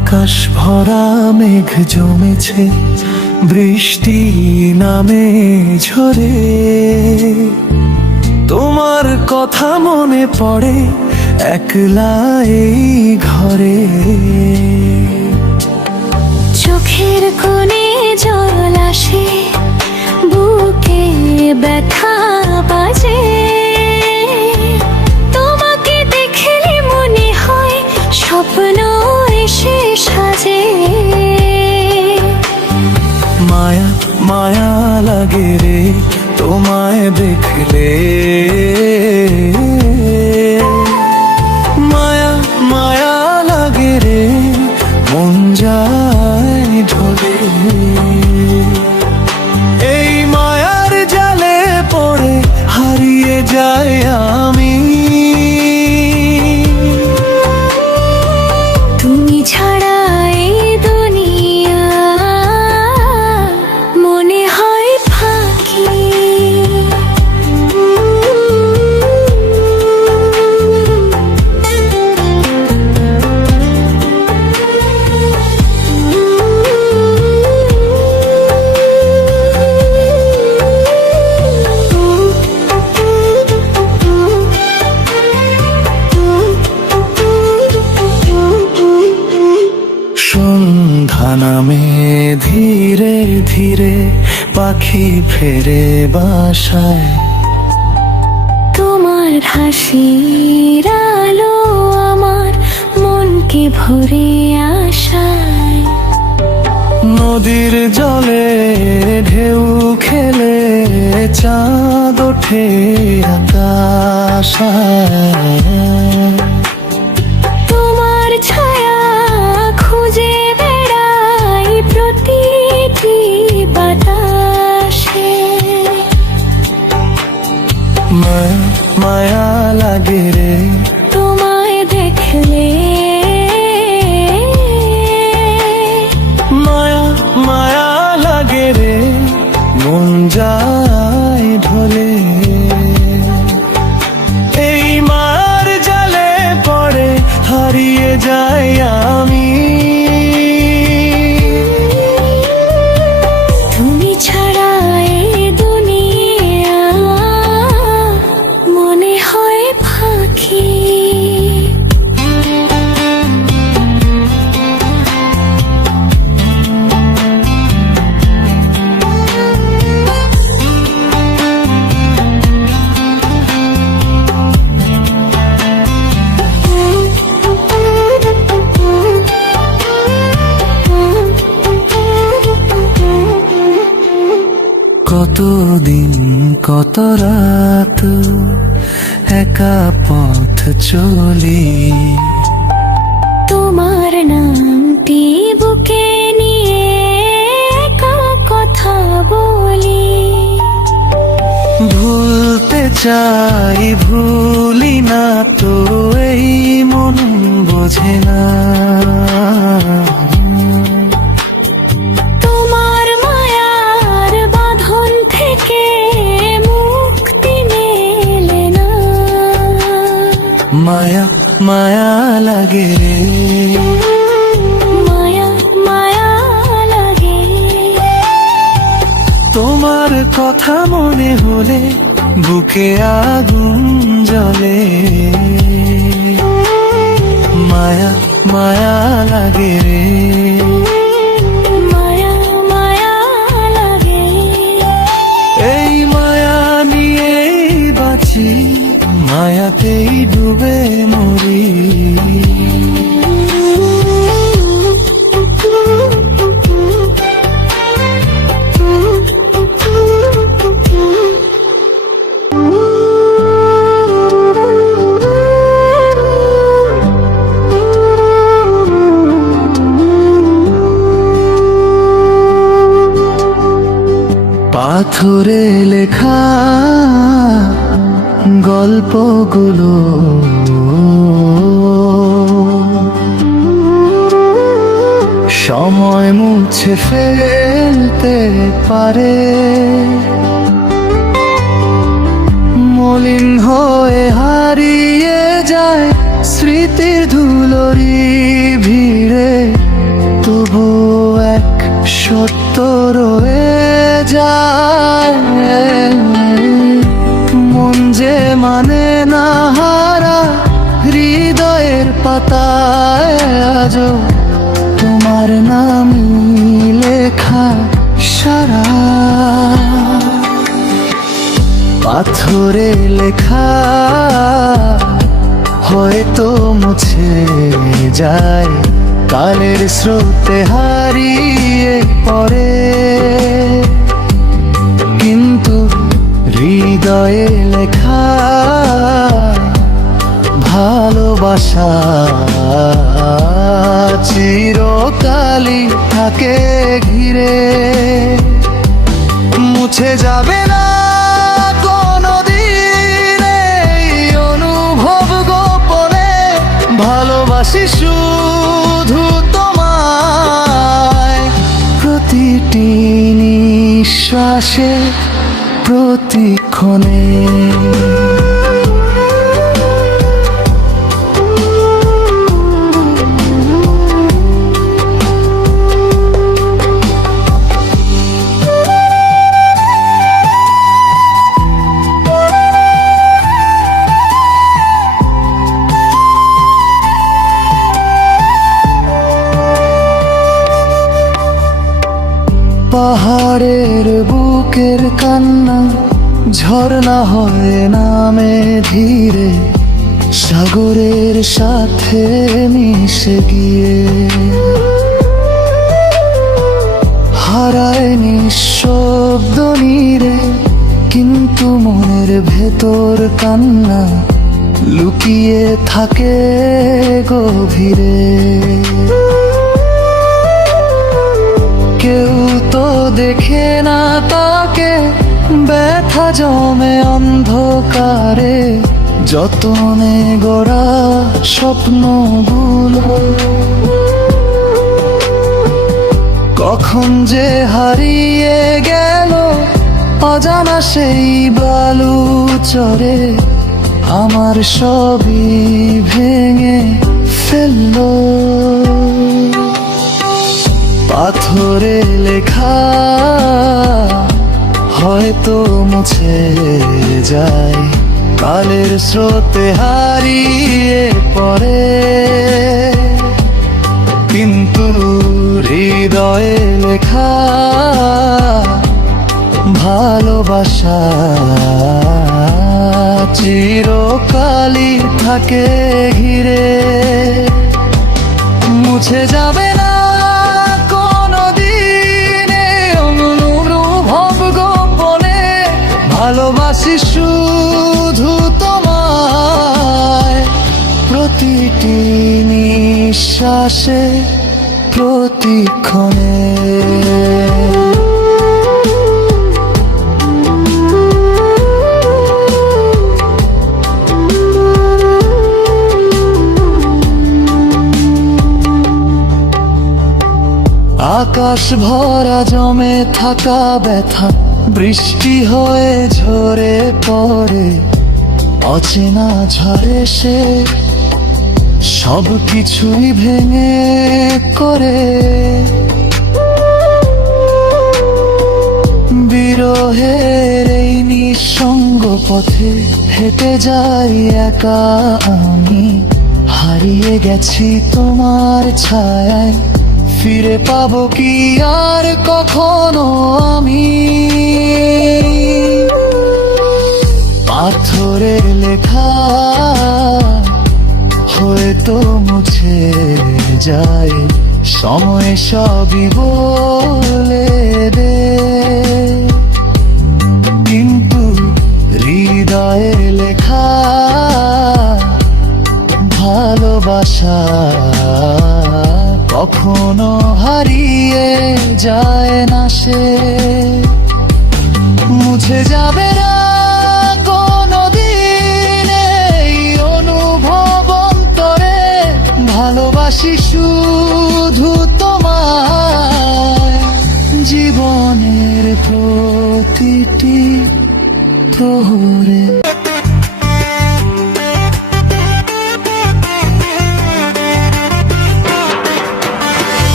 আকাশ ভরা মেঘ জমেছে, বৃষ্টি নামে ঝরে। তোমার কথা মনে পড়ে একলা এই ঘরে। চোখের কোণে জল আসে, বুকে ব্যথা বাজে। তোমাকে দেখলে মনে হয় স্বপ্ন এসে সাজে। মায়া মায়া লাগে রে তোমায় দেখলে, মায়া মায়া লাগে রে মন যায় ঢলে। এই মায়ার জালে পড়ে হারিয়ে যাই আমি। তুমি ছাড়া এই দুনিয়া মনে হয় ফাঁকি। সন্ধ্যা নামে ধীরে ধীরে পাখি ফেরে বাসায়। তোমার হাসির আলো আমার মনকে ভরে আশায়। নদীর জলে ঢেউ খেলে চাঁদ ওঠে আকাশায়। তোমার ছায়া খুঁজে বেড়াই প্রতিটি বাতাসে। মায়া মায়া লাগে রে তোমায় দেখলে, মায়া মায়া লাগে রে মন যায় ঢলে। এই মার জালে পড়ে হারিয়ে যাই আমি। তুমি ছাড়া এই দুনিয়া মনে হয় ফাঁকি। কতদিন কত রাত একা পথ চলি। তোমার নামটি বুকে নিয়ে একা কথা বলি। ভুলতে চাই ভুলি না তো এই মন বোঝে না। তোমার মায়ার বাঁধন থেকে মুক্তি মেলে না। মায়া মায়া লাগে রে মায়া মায়া লাগে। তোমার কথা মনে হলে বুকে আগুন জ্বলে। মায়া মায়া লাগে রে মায়া মায়া লাগে। এই মায়া নিয়েই বাঁচি, মায়াতেই ডুবে মরি। পাথরে লেখা গল্পগুলো সময় মুছে ফেলতে পারে। মলিন হয়ে হারিয়ে যায় স্মৃতির ধুলোরি ভিড়ে। সত্য রয়ে যায়, মন যে মানে না হারা হৃদয়ের পাতায় আজও তোমার নামই লেখা সারা। পাথরে লেখা হয়তো মুছে যায়, কালের স্রোতে হারিয়ে পড়ে, কিন্তু হৃদয়ে লেখা ভালোবাসা চিরকালই থাকে ঘিরে। মুছে যাবে না কোনদিন এই অনুভব গোপনে, ভালোবাসি শুধু তোমায় প্রতিটি নিঃশ্বাসে প্রতিক্ষণে। পাহাড়ের বুকের কান্না ঝর্ণা হয়ে নামে ধীরে, সাগরের সাথে মিশে গিয়ে হারায় নিঃশব্দ নীরে, কিন্তু মনের ভেতর কান্না লুকিয়ে থাকে গভীরে। কেউ তো দেখে না তাকে, ব্যথা জমে অন্ধকারে, যতনে গড়া স্বপ্নগুলো কখন যে হারিয়ে গেল অজানা সেই বালু চরে, আমার সবই ভেঙে ফেললো। পাথরে লেখা হয়তো মুছে যায়, কালের স্রোতে হারিয়ে পড়ে, কিন্তু হৃদয়ে লেখা ভালোবাসা চিরকালই থাকে ঘিরে। মুছে যাবে না ভালোবাসি শুধু তোমায় প্রতিটি নিঃশ্বাসে প্রতিক্ষণে। আকাশ ভরা জমে থাকা ব্যথা বৃষ্টি হয়ে ঝরে পড়ে, অচেনা ঝড়ে সে সব কিছুই ভেঙে করে। বিরহের এই নিঃসঙ্গ পথে হেঁটে যাই একা আমি, হারিয়ে গেছি তোমার ছায়ায়, ফিরে পাবো কি আর কখনো আমি। পাথরের লেখা হয়তো মুছে যায়, সময় সবই বলে দে, কিন্তু হৃদয়ে লেখা ভালোবাসা কখনো হারিয়ে যায় না সে। মুছে যাবে না কোনদিন এই অনুভব অন্তরে, ভালোবাসি শুধু তোমায় জীবনের প্রতিটি প্রহরে।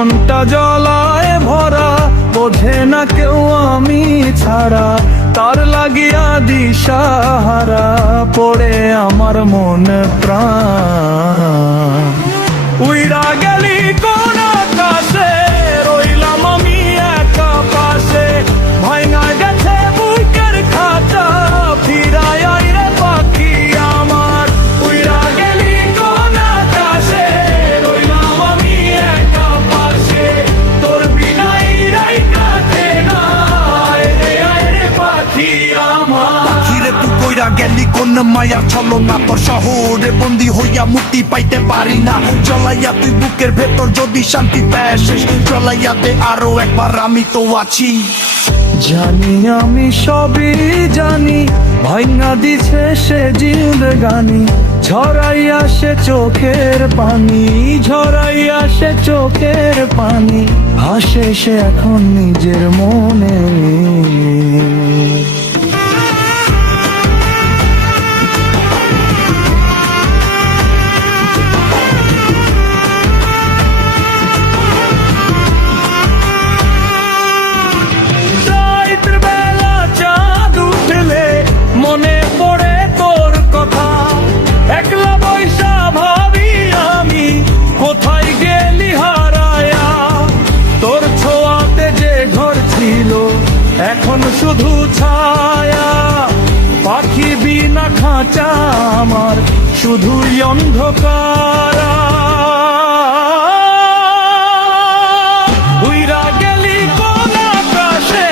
মনটা জ্বলায় ভরা, বোঝে না কেউ আমি ছাড়া, তার লাগিয়া দিশাহারা, পড়ে আমার মন প্রাণ। উইরা গেলি কোন আকাশে, রইলাম আমি একা পাশে, ভাঙা গেছে বুকের খাঁচা, ফিরায় আয় রে পাখি আমার। উইরা গেলি কোন আকাশে, রইলাম আমি একা পাশে, তোর বিনাই রাই কাটে না, আয় রে পাখি আমার। পাখিরে তুই কইরা গেলি কোন মায়ার ছলনা, তোর শহরে বন্দি হইয়া মুক্তি পাইতে পারি না। জ্বলাইয়া তুই বুকের ভেতর যদি শান্তি পাস, জ্বলাইয়া দে আরো একবার, আমি তো আছি। জানি আমি সবই জানি, ভাঙা দিছে সে জিন্দগানি, ঝরাইয়া সে চোখের পানি, ঝরাইয়া সে চোখের পানি, হাসে সে এখন নিজের মনে। রাতের বেলা চাঁদ উঠলে মনে পড়ে তোর কথা, একলা বৈশা ভাবি আমি কোথায় গেলি হারায়া। তোর ছোঁয়াতে যে ঘর ছিল এখন শুধু ছায়া, পাখি বিনা খাঁচা আমার শুধুই অন্ধকার। উইরা গেলি কোন আকাশে,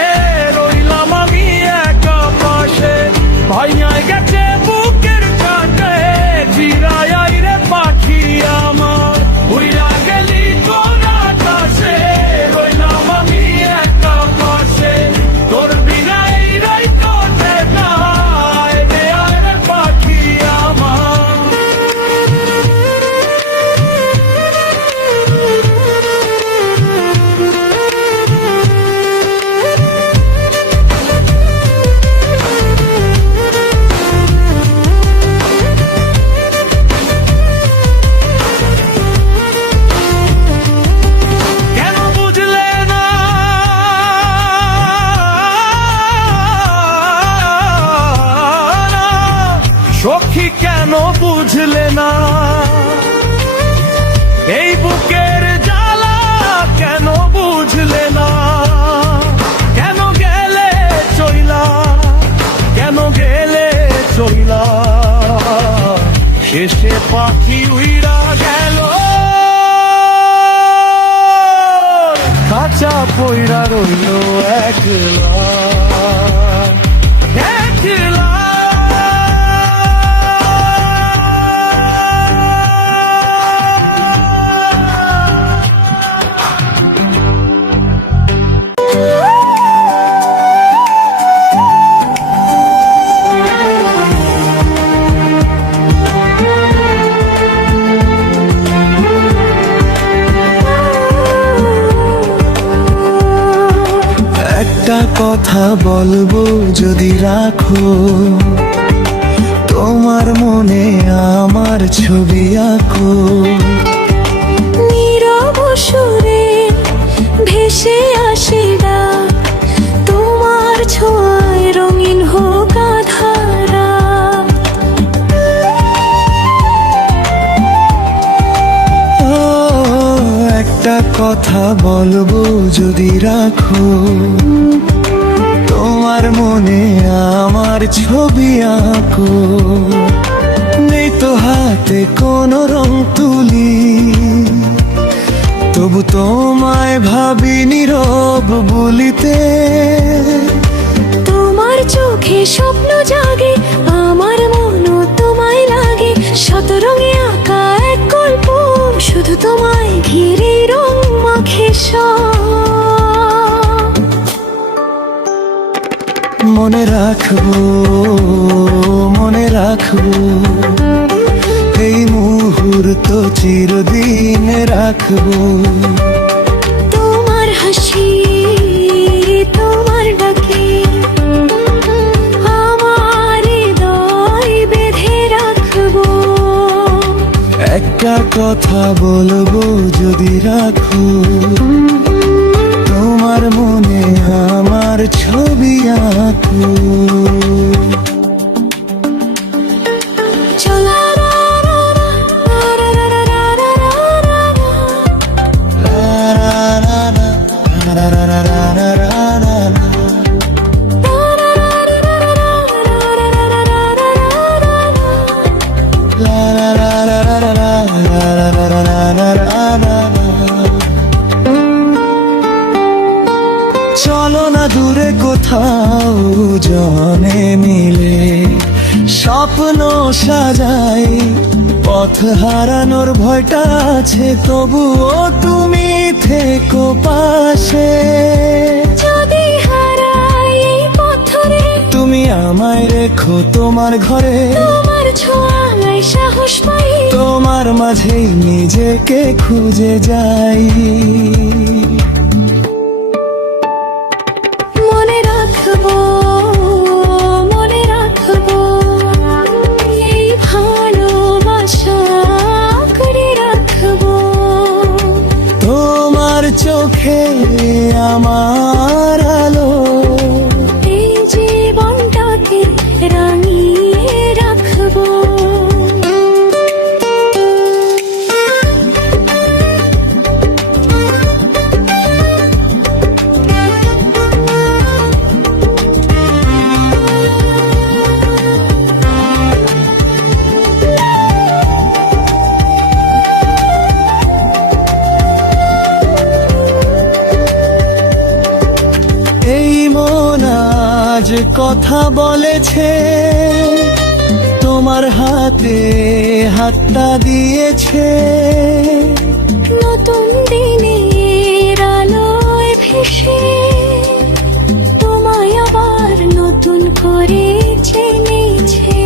রইলাম আমি একা পাশে, ভাইয়ায় গেছে বুকের কাটে, জিরায় আয় রে পাখি আমার। উইরা গেলি কোন আকাশে, রইলাম আমি একা পাশে, তোর বিনাই রাই কাটে না, আয় রে পাখি আমার। কেন বুঝলে না, সখী কেন বুঝলে না, এই বুকের জ্বালা কেন বুঝলে না, কেন গেলে চইলা, কেন গেলে চইলা, শেষে পাখি উইরা গেল, কাঁচা পইরা রইল একলা, একলা। একটা কথা বলবো যদি রাখো, তোমার মনে আমার ছবি আঁকো। নীরব সুরে ভেসে আসে ডাক, তোমার ছোঁয়ায় রঙিন হোক আধারা। ও, একটা কথা বলবো যদি রাখো, তোমার মনে আমার ছবি আঁকো। নেই তো হাতে কোনো রং তুলি, তবু তোমায় ভাবি নীরব বলিতে। তোমার চোখে স্বপ্ন জাগে, আমার মনও তোমায় লাগে, শত রঙে আঁকা এক গল্প, শুধু তোমায় ঘিরে রং মাখে সব। মনে রাখবো, মনে রাখবো, এই মুহূর্ত চিরদিন রাখবো। তোমার হাসি, তোমার ডাকে আমার হৃদয় বেঁধে রাখবো। একটা কথা কথা বলবো যদি রাখো, তোমার মনে আমার ছবি আঁকো। চলা রা রা রা রা রা রা রা রা রা রা রা রা রা। চলো না দূরে কোথাও জনে মিলে স্বপ্ন সাজাই, পথ হারানোর ভয়টা আছে তবুও তুমি থেকো পাশে। যদি হারাই এই পথরে, তুমি আমায় রেখো তোমার ঘরে, তোমার ছোঁয়ায় সাহস পাই, তোমার মাঝেই নিজেকে খুঁজে যাই। মনে রাখবো, মনে রাখবো এই ভালোবাসা করে রাখবো। তোমার চোখে আমার আলো, এই জীবনটাকে রাঙিয়ে রাখবো। এই মন আজ কথা বলেছে, তোমার হাতে হাতটা দিয়েছে। নতুন দিনের আলোয় ভেসে তোমায় আবার নতুন করে চেনেছে।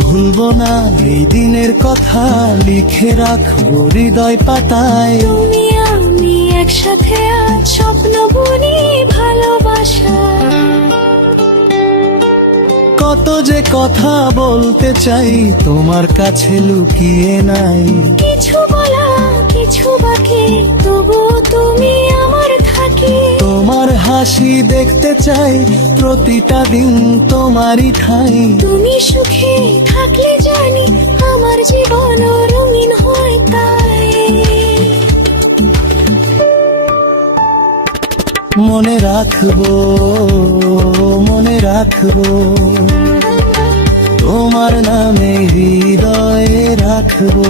ভুলবো না এই দিনের কথা, লিখে রাখবো হৃদয় পাতায়। তুমি আমি একসাথে আজ স্বপ্ন বুনি ভালোবাসা। কত যে কথা বলতে চাই তোমার কাছে লুকিয়ে নাই। কিছু বলা কিছু বাকি, তবু তুমি আমার থাকি। তোমার হাসি দেখতে চাই প্রতিটা দিন তোমারই ঠাই। তুমি সুখে থাকলে জানি আমার জীবন রঙিন হয় তাই। মনে রাখবো, মনে রাখবো তোমার নামে হৃদয়ে রাখবো।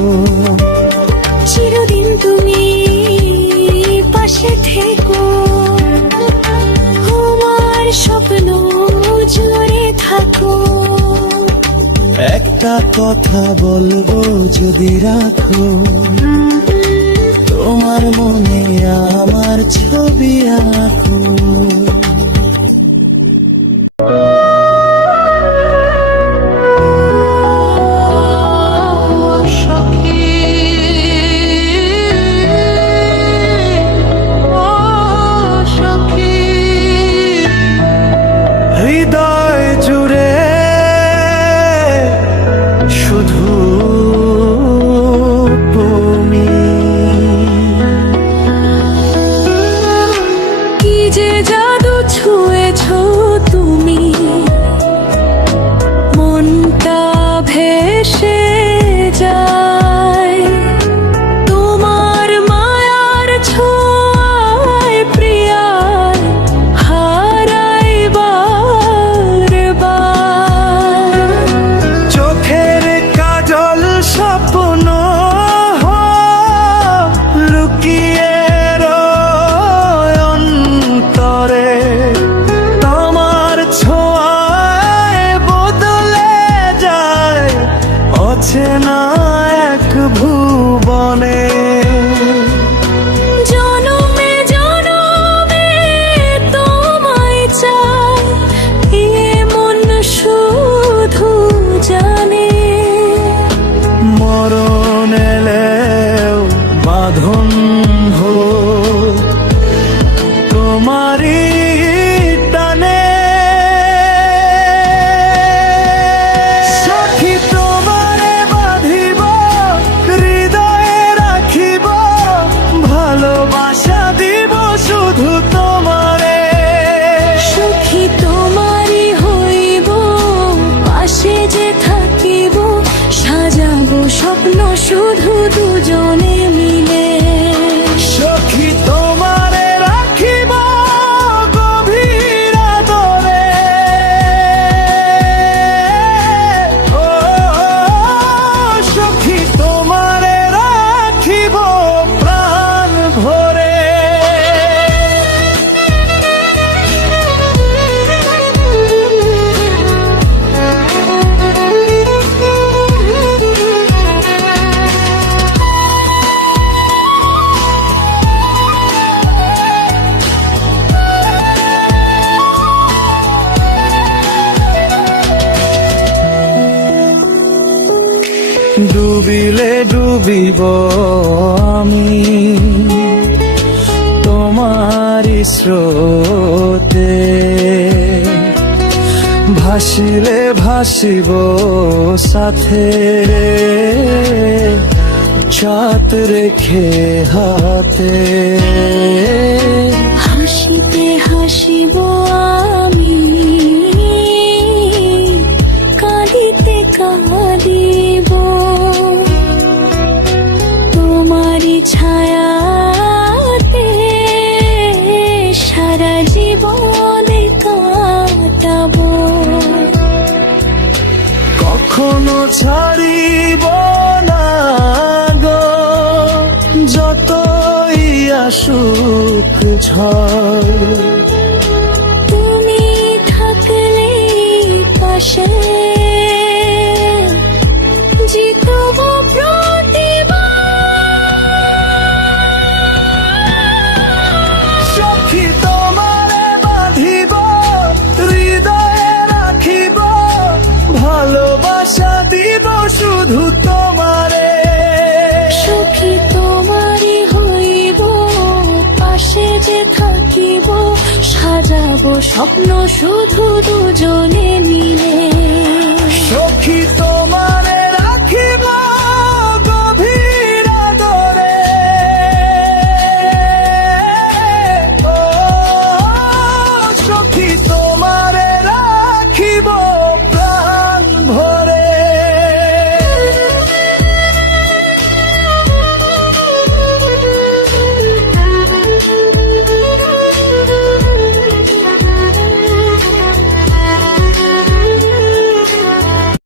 চিরদিন তুমি পাশে থেকো, আমার স্বপ্ন জুড়ে থাকো। একটা কথা বলবো যদি রাখো, তোমার মনে আমার ছবি আঁকো। হৃদয় জুড়ে শুধু তুমি। কি যে ডুবিব আমি তোমারি স্রোতে, ভাসিলে ভাসিব সাথে চাঁদ রেখে হাতে। হাসিতে হাসিব আমি, কাঁদিতে কাঁদিব তোমারি ছায়াতে, সারা জীবন কাটাবো। কখনো ছাড়িব না গো যতই আসুক ঝড়, তুমি থাকলে পাশে জিতব প্রতিবার। সখী তোমারে বাঁধিব, হৃদয়ে রাখিব, ভালোবাসা দিব শুধু তোমারে। সখী তোমারই হইব, পাশে যে থাকিব, সাজাবো স্বপ্ন শুধু দুজনে মিলে। সখী তো